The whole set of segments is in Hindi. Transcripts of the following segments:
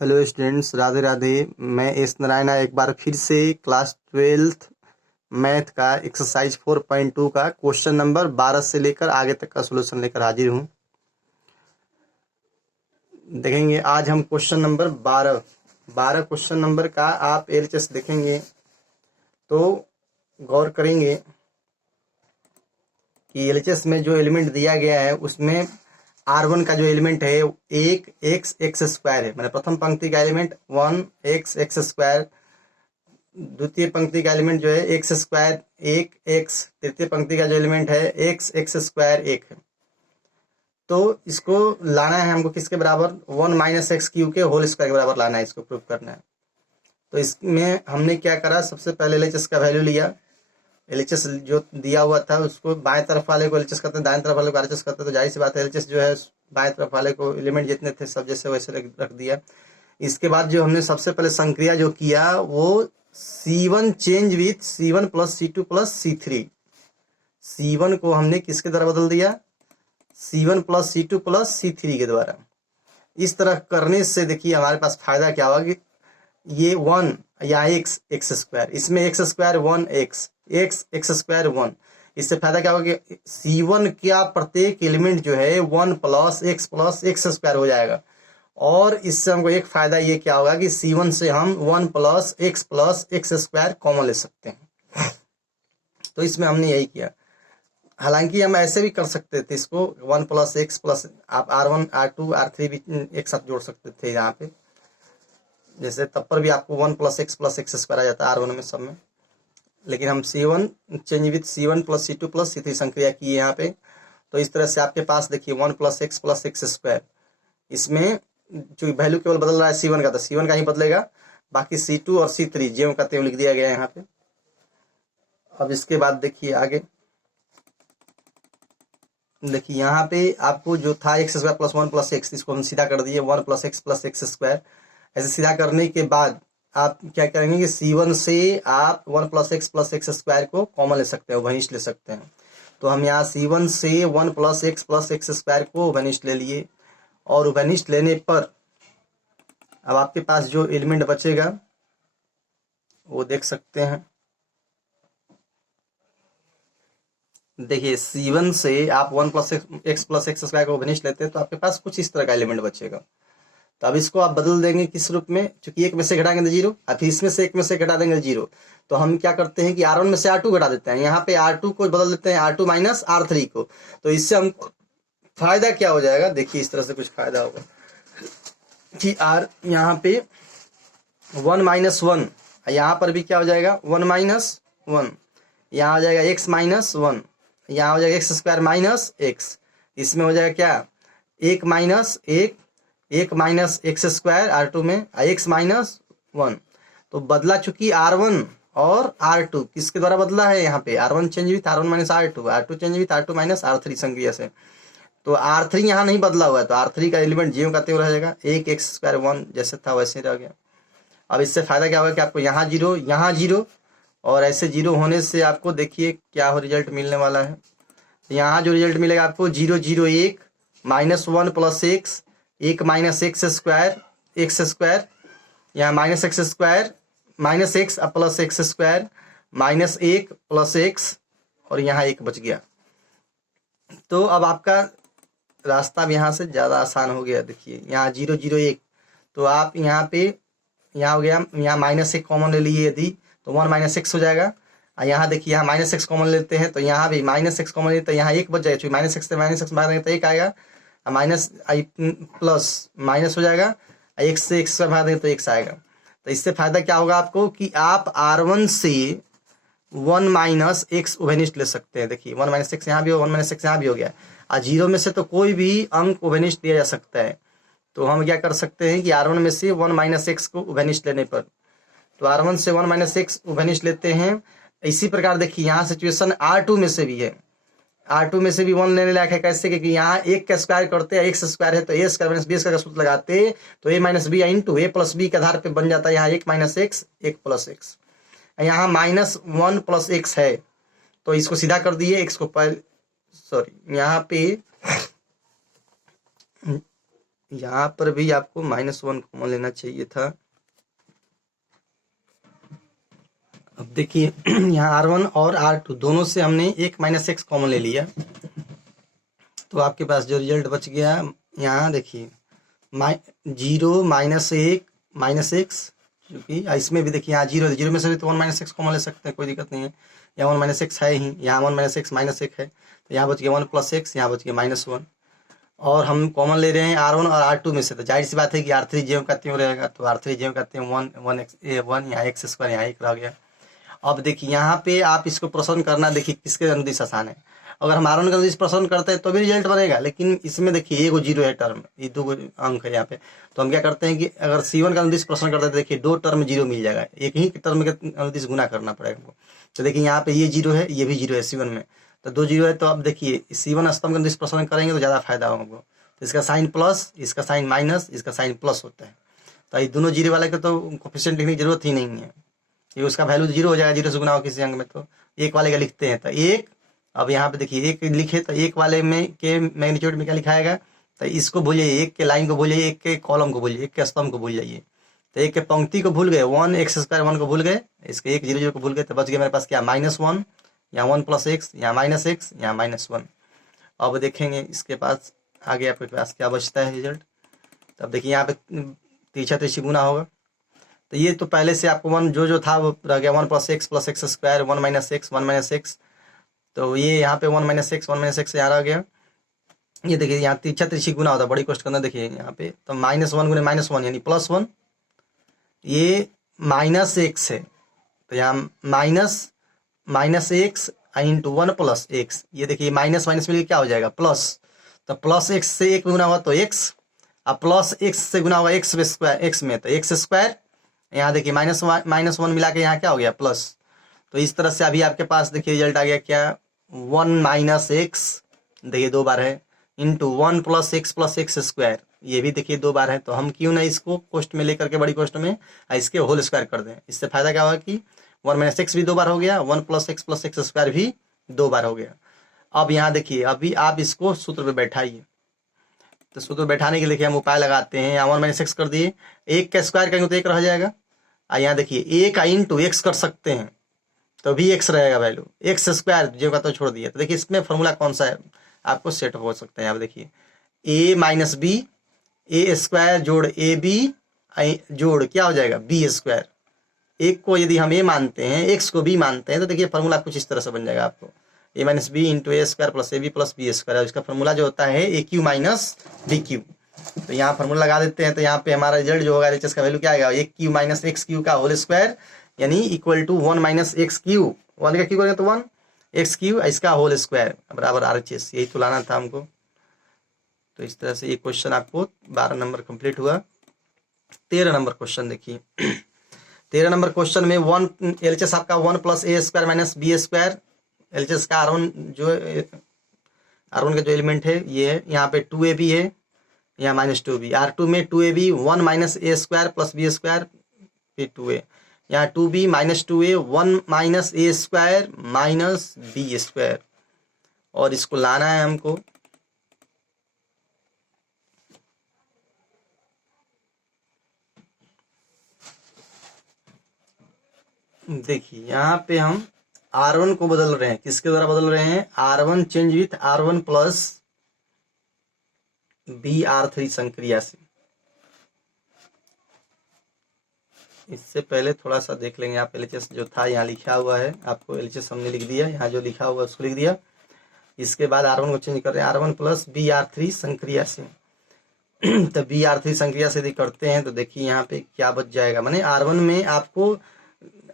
Hello students, Radhe Radhe. मैं एस नारायणा एक बार फिर से क्लास 12th मैथ का एक्सरसाइज 4.2 का क्वेश्चन नंबर 12 से लेकर आगे तक का सॉल्यूशन लेकर हाजिर हूँ। देखेंगे आज हम क्वेश्चन नंबर 12 क्वेश्चन नंबर का आप एलएचएस देखेंगे तो गौर करेंगे कि एलएचएस में जो एलिमेंट दिया गया है उसमें R1 का जो एलिमेंट है एक एक्स स्क्वायर है। मैंने प्रथम पंक्ति का एलिमेंट 1 एक्स स्क्वायर, द्वितीय पंक्ति का एलिमेंट जो है एक्स स्क्वायर एक एक्स, तृतीय पंक्ति का जो एलिमेंट है एक्स स्क्वायर एक है। तो इसको लाना है हमको किसके बराबर, 1 माइनस एक्स क्यू के होल स्क्वायर के बराबर लाना है, इसको प्रूव करना है। तो इसमें हमने क्या करा, सबसे पहले एलएचएस का वैल्यू लिया। एलएचएस जो दिया हुआ था उसको बाएं तरफ वाले को एलएचएस करते हैं, दाएं तरफ वाले को आरएचएस करते हैं। तो जाहिर सी बात है एलएचएस जो है बाएं तरफ वाले को एलिमेंट जितने थे सब जैसे वैसे रख दिया। इसके बाद जो हमने सबसे पहले संक्रिया जो किया वो C1 change with C1 plus C2 plus C3। C1 को हमने किसके द्वारा बदल दिया, C1 plus C2 plus C3 के द्वारा। इस तरह करने से देखिए हमारे पास फायदा क्या होगा कि ये 1 या एक्स स्क्वायर, इसमें एक्स स्क्वायर 1 एक्स स्क्वायर 1, इससे फायदा क्या होगा कि C1 का प्रत्येक एलिमेंट जो है 1 प्लस एक्स स्क्वायर हो जाएगा। और इससे हमको एक फायदा ये क्या होगा कि C1 से हम 1 प्लस एक्स स्क्वायर कॉमन ले सकते हैं। तो इसमें हमने यही किया। हालांकि हम ऐसे भी कर सकते थे इसको 1 प्लस एक्स प्लस, आप R1 R2 R3 भी एक साथ जोड़ सकते थे यहाँ पे, जैसे तब पर भी आपको 1 प्लस एक्स स्क्वायर आ जाता है R1 में सब में। लेकिन हम C1 change with C1 plus C2 plus C3 संक्रिया की यहाँ पे। तो इस तरह से आपके पास देखिए 1 प्लस एक्स स्क्वायर, इसमें जो वैल्यू केवल बदल रहा है C1 का, तो C1 का ही बदलेगा, बाकी C2 और C3 जेम का तेम लिख दिया गया है यहाँ पे। अब इसके बाद देखिए आगे, देखिए यहाँ पे आपको जो था x square plus 1 plus x, इसको हम सीधा कर दिए 1 प्लस एक्स स्क्वायर। ऐसे सीधा करने के बाद आप क्या करेंगे कि C1 से आप 1 प्लस एक्स स्क्वायर को कॉमन ले सकते हैं, वनिश ले सकते हैं। तो हम यहाँ C1 से 1 प्लस एक्स स्क्वायर को वनिश ले लिए, और वनिश लेने पर अब आपके पास जो एलिमेंट बचेगा वो देख सकते हैं। देखिए C1 से आप 1 प्लस एक्स स्क्वायर को वनिश लेते हैं तो आपके पास कुछ इस तरह का एलिमेंट बचेगा। तो अब इसको आप बदल देंगे किस रूप में, चूंकि एक में से घटाएंगे तो जीरो, और फिर इसमें से एक में से घटा देंगे जीरो। तो हम क्या करते हैं कि R1 में से R2 घटा देते हैं, यहाँ पे R2 को बदल देते हैं R2 माइनस R3 को। तो इससे हम फायदा क्या हो जाएगा, देखिए इस तरह से कुछ फायदा होगा कि यहाँ पे 1 माइनस 1, यहाँ पर भी क्या हो जाएगा 1 माइनस 1, यहाँ हो जाएगा x माइनस 1, यहाँ हो जाएगा एक्स स्क्वायर माइनस एक्स, इसमें हो जाएगा क्या 1 माइनस एक्स स्क्वायर R2 में x माइनस 1। तो बदला चूंकि R1 और R2 किसके द्वारा बदला है, यहाँ पे R1 change with R1 minus R2 change with R2 minus R3 संक्रिया से। तो R3 यहाँ नहीं बदला हुआ है, तो R3 का एलिमेंट ज्यों का त्यों रह जाएगा, एक एक्स स्क्वायर 1 जैसे था वैसे रह गया। अब इससे फायदा क्या होगा कि आपको यहाँ जीरो और ऐसे जीरो होने से आपको देखिए क्या हो रिजल्ट मिलने वाला है। यहाँ जो रिजल्ट मिलेगा आपको 0 0 1 minus 1 plus x, 1 minus x square, यहाँ minus x square minus x plus x square minus 1 plus x, और यहाँ 1 बच गया। तो अब आपका रास्ता अब यहाँ से ज़्यादा आसान हो गया। देखिए यहाँ 0 0 1, तो आप यहाँ पे यहाँ हो गया, यहाँ माइनस 1 कॉमन ले लिए यदि तो 1 माइनस एक्स हो जाएगा। और यहाँ देखिए यहाँ माइनस एक्स कॉमन लेते हैं तो यहाँ भी माइनस एक्स कॉमन लेते तो यहाँ 1 बच जाएगा, क्योंकि माइनस एक्स से माइनस एक्स भाग देंगे तो 1 आएगा, माइनस आई प्लस माइनस हो जाएगा, एक्स से एक्स भाग देंगे तो एक्स आएगा। तो इससे फायदा क्या होगा आपको कि आप R1 से 1 माइनस एक्स उभयनिष्ठ ले सकते हैं। देखिए 1 माइनस एक्स यहाँ भी हो, 1 माइनस एक्स यहाँ भी हो गया, और 0 में से तो कोई भी अंक उभयनिष्ठ दिया जा सकता है। तो हम क्या कर सकते हैं कि R1 में से 1 माइनस एक्स को उभयनिष्ठ लेने पर, तो R1 से 1 माइनस एक्स उभयनिष्ठ लेते हैं। इसी प्रकार देखिए यहाँ सिचुएशन R2 में से भी है, R2 में से भी 1 लेने लायक है। कैसे, क्योंकि यहाँ 1 का स्क्वायर करते हैं, एक्स स्क्वायर है तो ए स्क्वायर माइनस बी स्क्वायर का सूत्र लगाते तो a minus B into A plus B के आधार पे बन जाता है यहाँ 1 माइनस एक्स 1 प्लस एक्स। यहाँ माइनस 1 प्लस एक्स है तो इसको सीधा कर दिए, एक्स को पहले यहाँ पे यहाँ पर भी आपको -1 कॉमन लेना चाहिए था। अब देखिए यहाँ R1 और R2 दोनों से हमने एक -x कॉमन ले लिया, तो आपके पास जो रिजल्ट बच गया यहाँ देखिए 0 -1 -x, क्योंकि इसमें भी देखिए यहाँ 0 0 में से भी तो 1 -x कॉमन ले सकते हैं, कोई दिक्कत नहीं है। यहाँ 1 -x है ही, यहाँ 1 -x -1 है, तो यहाँ बच गया 1 + x, यहाँ बच गया -1। और हम कॉमन ले रहे हैं R1 और R2 में से, तो जाहिर सी बात है कि R3 ज्यों का त्यों रहेगा, तो R3 ज्यों का त्यों 1 यहाँ x², यहाँ 1 रह गया। अब देखिए यहाँ पे आप इसको प्रश्न करना, देखिए किसके अनुदिश आसान है। अगर हम R1 का अनुदिश प्रश्न करते हैं तो भी रिजल्ट बनेगा, लेकिन इसमें देखिए एगो 0 है टर्म, ये 2 अंक है यहाँ पे, तो हम क्या करते हैं कि अगर C1 का अनुदिश प्रश्न करते हैं तो देखिए 2 टर्म 0 मिल जाएगा, एक ही टर्म के अनुदिश गुना करना पड़ेगा हमको। तो देखिए यहाँ पे ये 0 है, ये भी 0 है C1 में, तो 2 0 है। तो अब देखिए C1 स्तंभ का अनुदिश प्रश्न करेंगे तो ज़्यादा फायदा होगा हमको, तो इसका साइन प्लस, इसका साइन माइनस, इसका साइन प्लस होता है। तो ये दोनों 0 वाले का तो कोफिशिएंट लिखने की जरूरत ही नहीं है, ये उसका वैल्यू 0 हो जाएगा, 0 से गुना हो किसी अंक में, तो 1 वाले का लिखते हैं। तो 1, अब यहाँ पे देखिए 1 लिखे तो 1 वाले में के मैग्नीट्यूड में क्या लिखाएगा, तो इसको भूल जाइए, 1 के लाइन को भूल जाइए, 1 के कॉलम को भूल जाइए, 1 के स्तंभ को भूल जाइए। तो 1 के पंक्ति को भूल गए, 1 x² 1 को भूल गए, इसके 1 0 0 को भूल गए, तो बच गया मेरे पास क्या -1, यहाँ 1 + x, यहाँ -x, यहाँ -1। अब देखेंगे इसके पास आगे आपके पास क्या बचता है रिजल्ट। तब देखिए यहाँ पे तीछा तीछी गुना होगा, तो ये तो पहले से आपको 1 जो था वो रह गया, 1 + x + x², 1 - x 1 - x, तो ये यहाँ पे 1 - x 1 - x यहाँ रह गया। ये देखिए यहाँ तीछा तीछी गुना होता है बड़ी कोष्ठ के अंदर, देखिए यहाँ पे तो -1 × -1 यानी +1, ये -x है, तो यहाँ -x × 1 + x, ये देखिए माइनस माइनस मिलकर क्या हो जाएगा प्लस, तो +x से 1 गुना हुआ तो x, अब +x से गुना होगा x में, तो x², यहाँ देखिए -1 मिला के यहाँ क्या हो गया प्लस। तो इस तरह से अभी आपके पास देखिए रिजल्ट आ गया क्या, 1 - x, देखिए 2 बार है, इंटू 1 + x + x², ये भी देखिए 2 बार है। तो हम क्यों ना इसको कोष्ठ में लेकर के बड़ी कोष्ठ में इसके होल स्क्वायर कर दें, इससे फायदा क्या होगा कि 1 - x भी 2 बार हो गया, 1 + x + x² भी 2 बार हो गया। अब यहाँ देखिए अभी आप इसको सूत्र पे बैठाइए, तो सूत्र बैठाने के लिए हम उपाय लगाते हैं, यहाँ 1 - x कर दिए, 1 का स्क्वायर करेंगे तो 1 रह जाएगा, और यहाँ देखिए 1 का इंटू x कर सकते हैं तो भी x रहेगा वैल्यू, x² जो का तो छोड़ दिया। तो देखिए इसमें फॉर्मूला कौन सा है आपको सेट हो सकता है, यहाँ देखिए a - b, a² जोड़ ab जोड़ क्या हो जाएगा b²। एक को यदि हम a मानते हैं, x को b मानते हैं, तो देखिए फॉर्मूला कुछ इस तरह से बन जाएगा आपको, a - b × a² + ab + b², इसका फॉर्मूला जो होता है aq - bq। तो यहाँ फॉर्मूला लगा देते हैं, तो यहाँ पे हमारा रिजल्ट जो होगा एचएस का वैल्यू क्या आएगा, 1q - x³ का होल स्क्वायर, यानी इक्वल टू 1 - x³, 1 का क्यू करेंगे तो 1 x³ इसका होल स्क्वायर बराबर RHS, यही तो लाना था हमको। तो इस तरह से ये क्वेश्चन आपको 12 नंबर कंप्लीट हुआ। 13 नंबर क्वेश्चन देखिए, 13 नंबर क्वेश्चन में LHS आपका 1 + a² - b², LHS का R1 का जो एलिमेंट है ये है, यहाँ पे 2ab है, यहाँ -2b, R2 में 2ab 1 - a² + b², फिर 2a, यहाँ 2b - 2a 1 - a² - b², और इसको लाना है हमको। देखिए यहाँ पे हम R1 को बदल रहे हैं, किसके द्वारा बदल रहे हैं, R1 change with R1 + BR3 संक्रिया से। इससे पहले थोड़ा सा देख लेंगे आप, LHS जो था यहाँ लिखा हुआ है, आपको LHS हमने लिख दिया, यहाँ जो लिखा हुआ है उसको लिख दिया। इसके बाद R1 को चेंज कर रहे हैं R1 + BR3 संक्रिया से। तो BR3 संक्रिया से यदि करते हैं तो देखिए यहाँ पे क्या बच जाएगा, माने R1 में आपको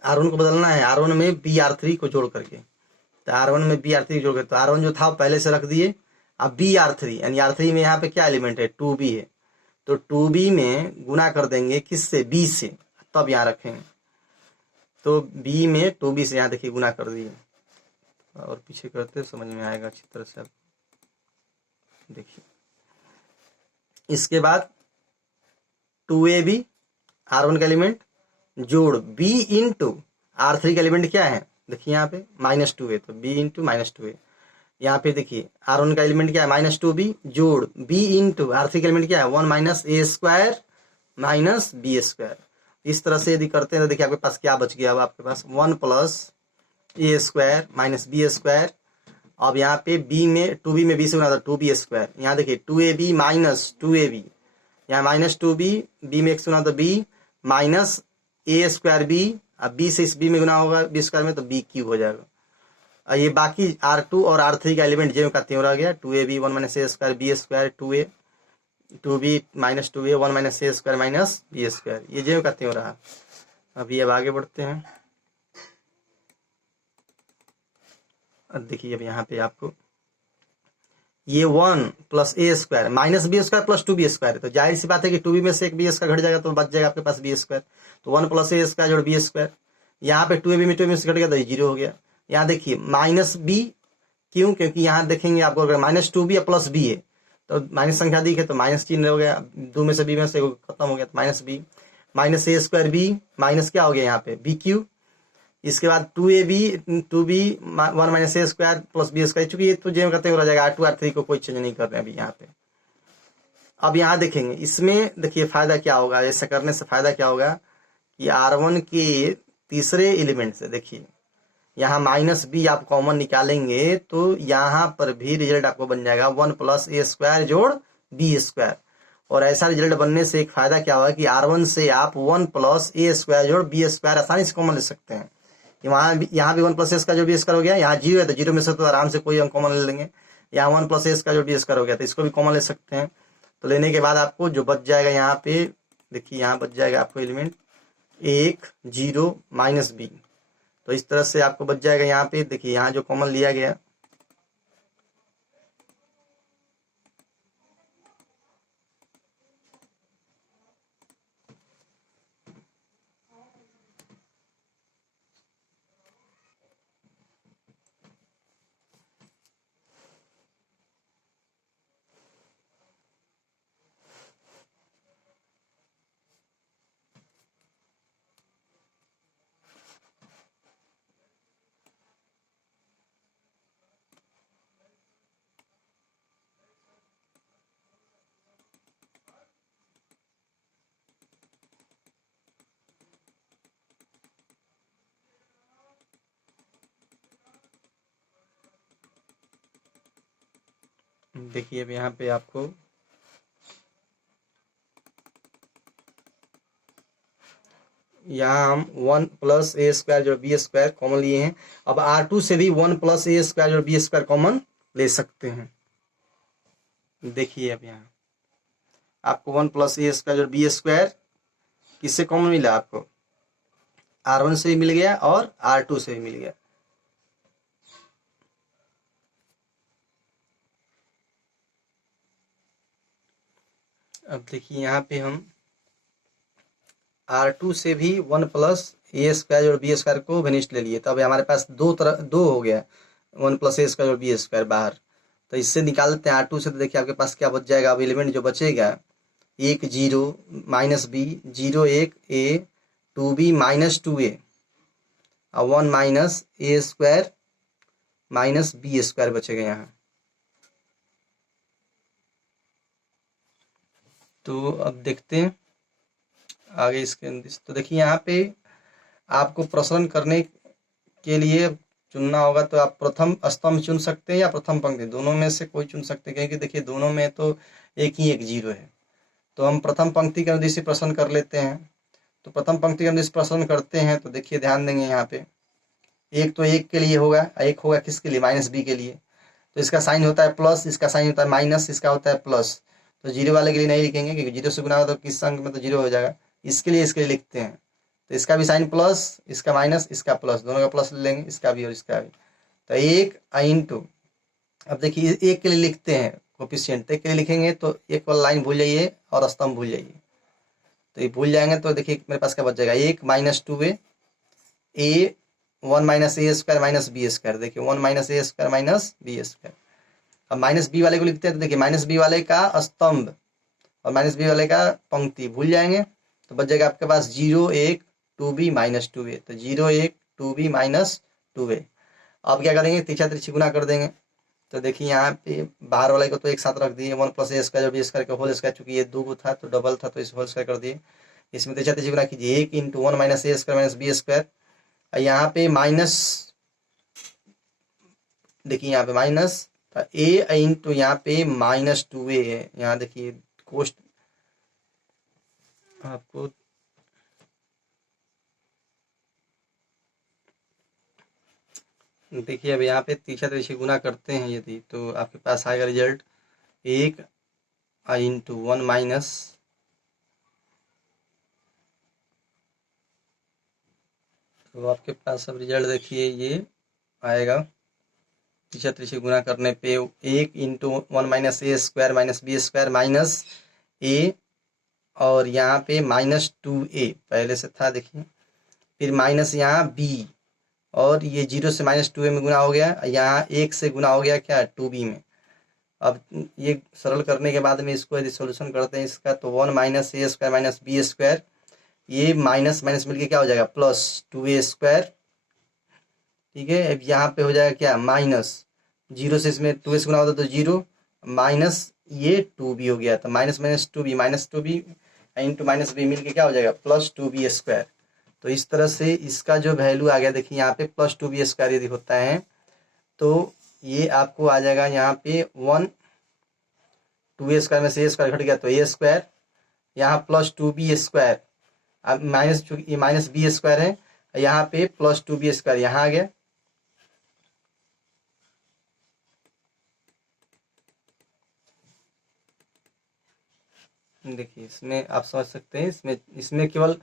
R1 को बदलना है, R1 में BR3 को जोड़ करके, तो R1 में BR3 जोड़ करके, तो R1 जो था पहले से रख दिए, अब BR3 यानी R3 में यहाँ पे क्या एलिमेंट है 2b है, तो 2b में गुना कर देंगे किससे, b से, तब यहाँ रखेंगे, तो b में 2b से यहाँ देखिए गुना कर दिए, और पीछे करते समझ में आएगा अच्छी तरह से आप देखिए। इसके बाद 2ab R1 का एलिमेंट जोड़ b इंटू R3 का एलिमेंट क्या है, देखिए यहाँ पे -2 है, तो b इंटू -2 है, यहाँ पे देखिए R1 का एलिमेंट क्या है -2b जोड़ b इंटू R3 का एलिमेंट क्या है 1 minus a square minus B square. इस तरह से यदि करते हैं तो देखिए आपके पास क्या बच गया, अब आपके पास 1 प्लस ए स्क्वायर माइनस बी स्क्वायर। अब यहाँ पे b में 2b में b से गुना था 2b स्क्वायर। यहाँ देखिए 2ab माइनस 2ab, यहाँ -2b, b में x गुना तो b minus a square b, अब b से इस b में गुना होगा b स्क्वायर में तो b क्यूब हो जाएगा। और ये बाकी R2 और R3 का एलिमेंट जो का त्यों रह गया 2ab 1 minus a square b square 2a 2b minus 2a 1 minus a square minus B square, ये जो का त्यों रहा। अभी अब आगे बढ़ते हैं। अब देखिए अब यहाँ पे आपको ये 1 प्लस ए square minus B square plus 2b square, तो जाहिर सी बात है कि 2b में से एक बी स्क्वायर घट जाएगा तो बच जाएगा आपके पास बी स्क्वायर। तो 1 प्लस ए स्क्वायर जोड़ बी स्क्वायर, यहाँ पे 2ab में 2b में से घट गया तो जीरो हो गया। यहाँ देखिए माइनस बी, क्यों, क्योंकि यहाँ देखेंगे आपको अगर -2b या प्लस बी है तो माइनस संख्या दी है तो माइनस चिन्ह हो गया, 2 में से b में से खत्म हो गया तो minus B, minus a square B minus क्या हो गया यहाँ पे बी क्यू। इसके बाद 2ab 2b 1 minus a square plus b square, चूंकि ये तो जेम करते हुए रह जाएगा, R2 R3 को कोई चेंज नहीं कर रहे हैं अभी यहाँ पे। अब यहाँ देखेंगे इसमें देखिए फायदा क्या होगा, ऐसा करने से फायदा क्या होगा कि R1 के तीसरे एलिमेंट से देखिए यहाँ माइनस बी आप कॉमन निकालेंगे तो यहाँ पर भी रिजल्ट आपको बन जाएगा 1 प्लस ए स्क्वायर जोड़ बी स्क्वायर। और ऐसा रिजल्ट बनने से एक फायदा क्या होगा कि R1 से आप 1 प्लस ए स्क्वायर जोड़ बी स्क्वायर आसानी से कॉमन ले सकते हैं। यहाँ भी 1 प्लस ए स्क्वायर जोड़ बी स्क्वायर हो गया, यहाँ जीरो है तो जीरो में से तो आराम से कोई हम कॉमन ले लेंगे। यहाँ 1 प्लस ए स्क्वायर जोड़ बी स्क्वायर हो गया तो इसको भी कॉमन ले सकते हैं। तो लेने के बाद आपको जो बच जाएगा यहाँ पे देखिए, यहाँ बच जाएगा आपको एलिमेंट 1 0 माइनस बी। तो इस तरह से आपको बच जाएगा यहाँ पे देखिए, यहाँ जो कॉमन लिया गया देखिए अब यहाँ पे आपको यहाँ हम 1 प्लस ए स्क्वायर जो बी स्क्वायर कॉमन लिए हैं। अब R2 से भी 1 प्लस ए स्क्वायर जो बी स्क्वायर कॉमन ले सकते हैं। देखिए अब यहाँ आपको 1 प्लस ए स्क्वायर जो बी स्क्वायर किससे कॉमन मिला, आपको R1 से भी मिल गया और R2 से भी मिल गया। अब देखिए यहाँ पे हम R2 से भी 1 प्लस ए स्क्वायर और बी स्क्वायर को घनिष्ठ ले लिए, तो अब हमारे पास दो हो गया 1 प्लस ए स्क्वायर और बी स्क्वायर बाहर। तो इससे निकाल देते हैं R2 से, तो देखिए आपके पास क्या बच जाएगा। अब एलिमेंट जो बचेगा 1 0 माइनस बी 0 1 ए 2b माइनस 2a और 1 minus a square minus B square बचेगा यहाँ। तो अब देखते हैं आगे इसके अंदर। तो देखिए यहाँ पे आपको प्रसरण करने के लिए चुनना होगा, तो आप प्रथम स्तंभ चुन सकते हैं या प्रथम पंक्ति, दोनों में से कोई चुन सकते हैं, क्योंकि देखिए दोनों में तो एक ही एक जीरो है। तो हम प्रथम पंक्ति के अनुदेश से प्रसरण कर लेते हैं। तो प्रथम पंक्ति के अनुदेश प्रसरण करते हैं तो देखिए ध्यान देंगे यहाँ पे एक तो एक के लिए होगा, एक होगा किसके लिए माइनस बी के लिए, तो इसका साइन होता है प्लस, इसका साइन होता है माइनस, इसका होता है प्लस। तो जीरो वाले के लिए नहीं लिखेंगे क्योंकि जीरो से गुना हो तो किस अंक में तो जीरो हो जाएगा, इसके लिए लिखते हैं। तो इसका भी साइन प्लस, इसका माइनस, इसका प्लस, दोनों का प्लस ले लेंगे, इसका भी और इसका भी। तो एक इंटू, अब देखिए एक के लिए लिखते हैं कोफिशिएंट, एक के लिए लिखेंगे तो एक वाला लाइन भूल जाइए और स्तंभ भूल जाइए। तो ये भूल जाएंगे तो देखिए मेरे पास क्या बच जाएगा 1 minus 2a A 1 minus a square minus B square. देखिए 1 minus a square minus B square. अब माइनस बी वाले को लिखते हैं तो देखिए माइनस बी वाले का स्तंभ और माइनस बी वाले का पंक्ति भूल जाएंगे तो बच जाएगा आपके पास 0 1 2b माइनस 2a। तो 0 1 2b माइनस 2a। अब क्या करेंगे, तीछा तिरछी गुना कर देंगे। तो देखिए यहाँ पे बाहर वाले को तो एक साथ रख दिए, 1+a² बी स्क्वायर का होल स्क्वायर, चूंकि ये 2 था तो डबल था तो इस होल स्क्वायर कर दिए। इसमें तेजा तेजी गुना कीजिए, 1 × 1 - a² - b²। यहाँ पे माइनस, देखिए यहाँ पे माइनस a इंटू यहाँ पे -2a है। यहाँ देखिए कोष्ट आपको देखिए अब यहाँ पे तीसरा तरीके से गुना करते हैं यदि, तो आपके पास आएगा रिजल्ट 1 × 1 माइनस तो आपके पास अब रिजल्ट देखिए ये आएगा तीसरा तरीके से गुना करने पे 1 × 1 - a² - b² -a और यहाँ पे -2a पहले से था देखिए, फिर माइनस यहाँ b और ये 0 से -2a में गुना हो गया, यहाँ 1 से गुना हो गया क्या 2b में। अब ये सरल करने के बाद में इसको यदि सॉल्यूशन करते हैं इसका, तो 1 - a² - b², ये माइनस माइनस मिलके क्या हो जाएगा +2a²। ठीक है, अब यहाँ पे हो जाएगा क्या माइनस 0 से इसमें 2a से गुना होता तो 0 माइनस ये 2b हो गया, तो minus minus 2b into -b मिलके क्या हो जाएगा +2b²। तो इस तरह से इसका जो वैल्यू आ गया देखिए यहाँ पे +2b² यदि होता है तो ये आपको आ जाएगा यहाँ पे 2a² में से a² घट गया तो a², यहाँ +2b², अब माइनस चूंकि ये -b² है, यहाँ पे +2b² यहाँ आ गया। देखिए इसमें आप समझ सकते हैं, इसमें केवल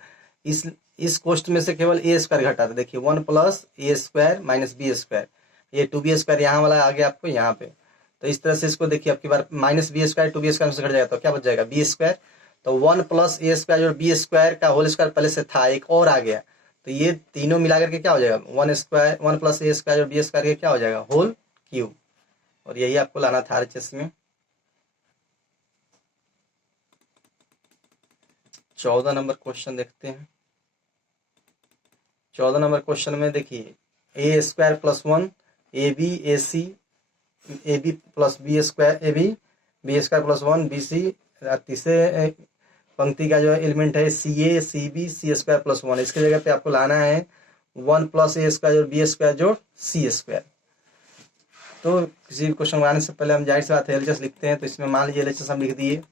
इस कोष्ट में से केवल a² घटा था। देखिए 1 + a² - b², ये 2b² यहाँ वाला आ गया आपको यहाँ पे। तो इस तरह से इसको देखिए आपकी बार -b² 2b² में से घट जाएगा तो क्या बच जाएगा b²। तो 1 + a² और b² का होल स्क्वायर पहले से था, एक और आ गया, तो ये तीनों मिला करके क्या हो जाएगा 1 + a² और b² के क्या हो जाएगा होल क्यूब। और यही आपको लाना था RHS में। 14 नंबर क्वेश्चन देखते हैं। 14 नंबर क्वेश्चन में देखिए a² + 1 ab ac ab + b² ab b² + 1 bc, तीसरे पंक्ति का जो एलिमेंट है ca cb c² + 1, इसके जगह पे आपको लाना है 1 + a² और b² जोड़ c²। तो किसी भी क्वेश्चन बनाने से पहले हम जाहिर सी बात है LHS लिखते हैं, तो इसमें मान लीजिए LHS हम लिख दिए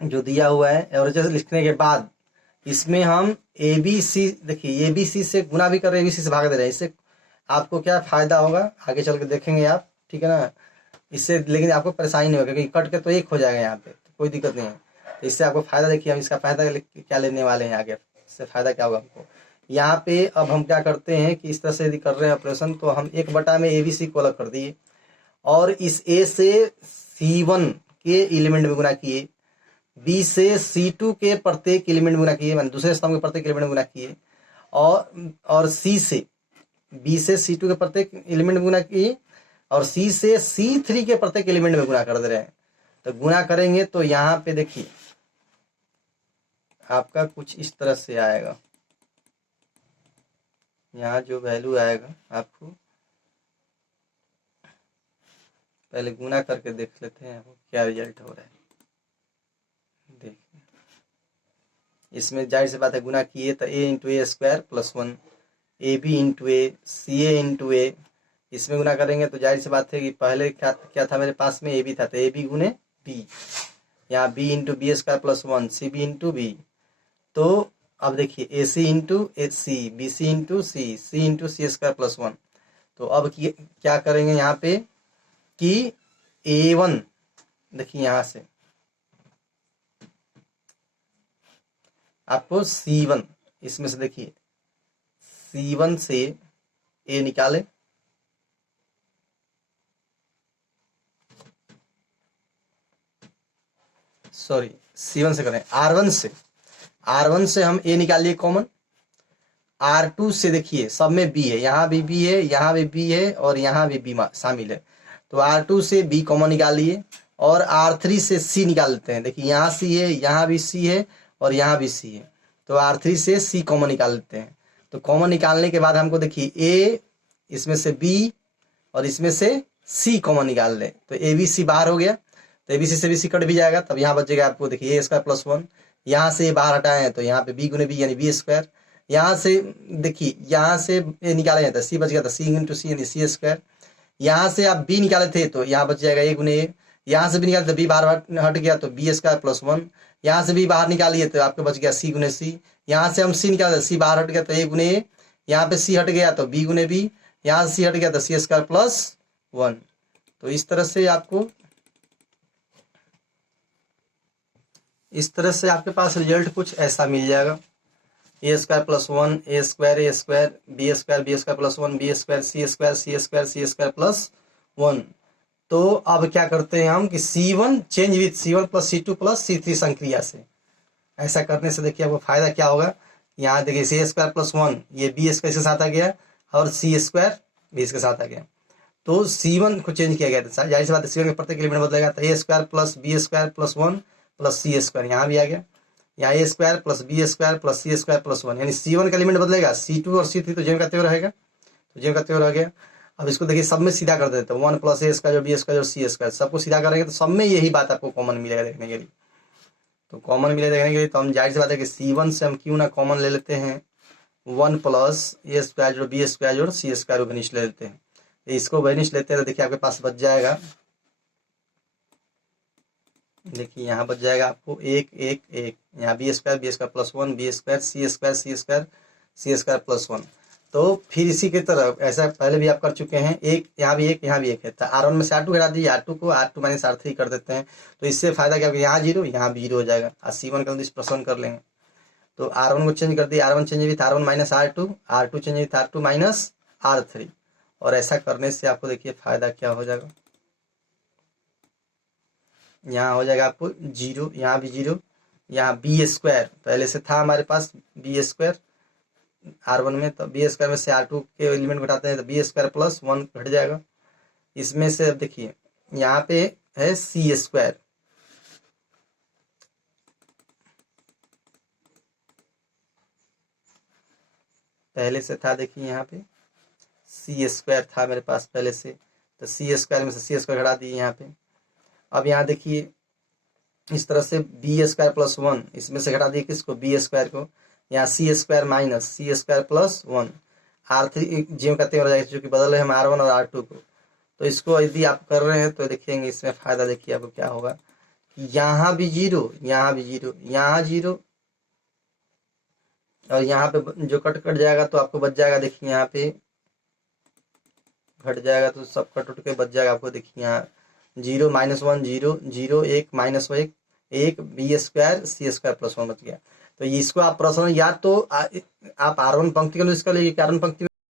जो दिया हुआ है, और LHS लिखने के बाद इसमें हम ABC, देखिए ABC से गुना भी कर रहे हैं, ABC से भाग दे रहे हैं। इससे आपको क्या फायदा होगा आगे चल के देखेंगे आप, ठीक है ना। इससे लेकिन आपको परेशानी नहीं होगी क्योंकि कट के तो एक हो जाएगा यहाँ पे, तो कोई दिक्कत नहीं है। तो इससे आपको फायदा देखिए, हम इसका फायदा क्या लेने वाले हैं आगे, इससे फायदा क्या होगा हमको। यहाँ पे अब हम क्या करते हैं कि इस तरह से यदि कर रहे हैं ऑपरेशन, तो हम 1/में ABC को अलग कर दिए और इस A से C1 के एलिमेंट में गुना किए, B से C2 के प्रत्येक एलिमेंट में गुना किए, मान दूसरे स्तंभ के प्रत्येक एलिमेंट में गुना किए, और C से B से C2 के प्रत्येक एलिमेंट में गुना किए, और C से C3 के प्रत्येक एलिमेंट में गुना कर दे रहे हैं। तो गुना करेंगे तो यहाँ पे देखिए आपका कुछ इस तरह से आएगा, यहाँ जो वैल्यू आएगा आपको पहले गुना करके देख लेते हैं क्या रिजल्ट हो रहा है। देखिए इसमें जाहिर सी बात है गुना किए तो a × a² + 1 ab × a ca × a, इसमें गुना करेंगे तो जाहिर सी बात है कि पहले क्या था मेरे पास में ab था, तो ab × b, यहाँ b × b² + 1 cb × b। तो अब देखिए ac × c bc × c c × c² + 1। तो अब क्या करेंगे यहाँ पे कि a1, देखिए यहाँ से आपको C1, इसमें से देखिए C1 से A निकाले, सॉरी C1 से करें R1 से हम A निकालिए कॉमन। R2 से देखिए सब में B है, यहाँ भी B है, यहाँ भी B है और यहाँ भी B शामिल है, तो R2 से B कॉमन निकालिए और R3 से C निकाल लेते हैं। देखिए यहाँ C है, यहाँ भी C है और यहाँ भी C है, तो R3 से C कॉमन निकाल लेते हैं। तो कॉमन निकालने के बाद हमको देखिए A, इसमें से B और इसमें से सी कॉमन निकाल लें तो ए बी सी बाहर हो गया, तो ए बी सी से बी सी कट भी जाएगा, तब यहाँ बचेगा आपको देखिए ए स्क्वायर प्लस 1, यहाँ से बाहर हटाए हैं तो यहाँ पे बी गुने बी यानी बी स्क्वायर, यहाँ से देखिए यहाँ से ए निकाला जाता है सी बच गया था सी इंटू सी यानी सी स्क्वायर, यहाँ से आप बी निकाले थे तो यहाँ बच जाएगा ए गुने ए, यहाँ से भी निकाले तो बी बाहर हट गया तो बी स्क्वायर प्लस 1, यहाँ से भी बाहर निकालिए तो आपको बच गया सी गुने सी, यहाँ से हम सी निकाले सी बाहर हट गया तो ए गुने ए, यहाँ पे सी हट गया तो बी गुने बी, यहाँ से सी हट गया तो सी स्क्वायर प्लस 1। तो इस तरह से आपके पास रिजल्ट कुछ ऐसा मिल जाएगा, a square plus 1 a square b square plus 1 b square c square plus 1। तो अब क्या करते हैं हम कि C1 change with C1 plus C2 plus C3 संक्रिया से। ऐसा करने से देखिए आपको फायदा क्या होगा, यहाँ देखिए सी स्क्वायर प्लस 1 ये बी स्क्वायर के साथ आ गया और सी स्क्वायर भी इसके साथ आ गया, तो C1 को चेंज किया गया था, जाहिर सी बात है C1 के प्रत्येक एलिमेंट बदलेगा, तो ए square plus b square plus 1 plus c square यहाँ भी आ गया, यहाँ a square plus b square plus c square plus 1, यानी C1 का एलिमेंट बदलेगा, C2 और C3 तो जेम का त्यों रहेगा, तो जेम का त्यों रह गया। अब इसको देखिए सब में सीधा कर देते हैं, 1 प्लस ए स्क्वायर बी स्क्वायर और सी स्क्वायर सबको सीधा करेंगे तो सब में यही बात आपको कॉमन मिलेगा देखने के लिए। तो कॉमन मिलेगा देखने के लिए तो हम जाहिर सी बात है कि C1 से हम क्यों ना कॉमन ले लेते हैं, 1 प्लस ए स्क्वायर जोड़ बी स्क्वायर जोड़ सी स्क्वायर को वेनिश ले लेते हैं, तो इसको वेनिश लेते हैं तो देखिए आपके पास बच जाएगा, देखिए यहाँ बच जाएगा आपको एक एक एक, यहाँ b square plus 1 b square c square plus 1। तो फिर इसी की तरह ऐसा पहले भी आप कर चुके हैं, एक यहाँ भी एक है, तो R1 में से R2 घटा दीजिए, R2 को R2 माइनस R3 कर देते हैं, तो इससे फायदा क्या होगा, यहाँ जीरो यहाँ भी जीरो हो जाएगा और C1 का प्रश्न कर लेंगे, तो R1 को चेंज कर दिए, R1 change with R1 minus R2 change with R2 minus R3, और ऐसा करने से आपको देखिए फायदा क्या हो जाएगा, यहाँ हो जाएगा आपको जीरो, यहाँ भी जीरो, यहाँ बी स्क्वायर पहले से था हमारे पास बी स्क्वायर R1 में, तो बी स्क्वायर में से R2 के एलिमेंट घटाते हैं तो बी स्क्वायर प्लस 1 घट जाएगा, इसमें से अब देखिए यहाँ पे है सी स्क्वायर, पहले से था देखिए यहाँ पे सी स्क्वायर था मेरे पास पहले से, तो सी स्क्वायर में से सी स्क्वायर घटा दिए यहाँ पे। अब यहाँ देखिए इस तरह से बी स्क्वायर प्लस 1 इसमें से घटा दिए किसको, बी स्क्वायर को, यहाँ सी स्क्वायर माइनस सी स्क्वायर प्लस 1, R3 जीव का त्यों हो जाएगा जो कि बदल रहे हैं हम R1 और R2 को, तो इसको यदि आप कर रहे हैं तो देखेंगे इसमें फायदा देखिए आपको क्या होगा कि यहाँ भी जीरो यहाँ भी जीरो यहाँ जीरो, और यहाँ पे जो कट जाएगा तो आपको बच जाएगा, देखिए यहाँ पे घट जाएगा तो सब कट उठ के बच जाएगा आपको, देखिए यहाँ जीरो माइनस 1 जीरो जीरो एक माइनस 1 एक B square c square plus 1 बच गया। तो इसको आप प्रश्न या तो आप R1 पंक्ति का इसका लेंगे, R1 पंक्ति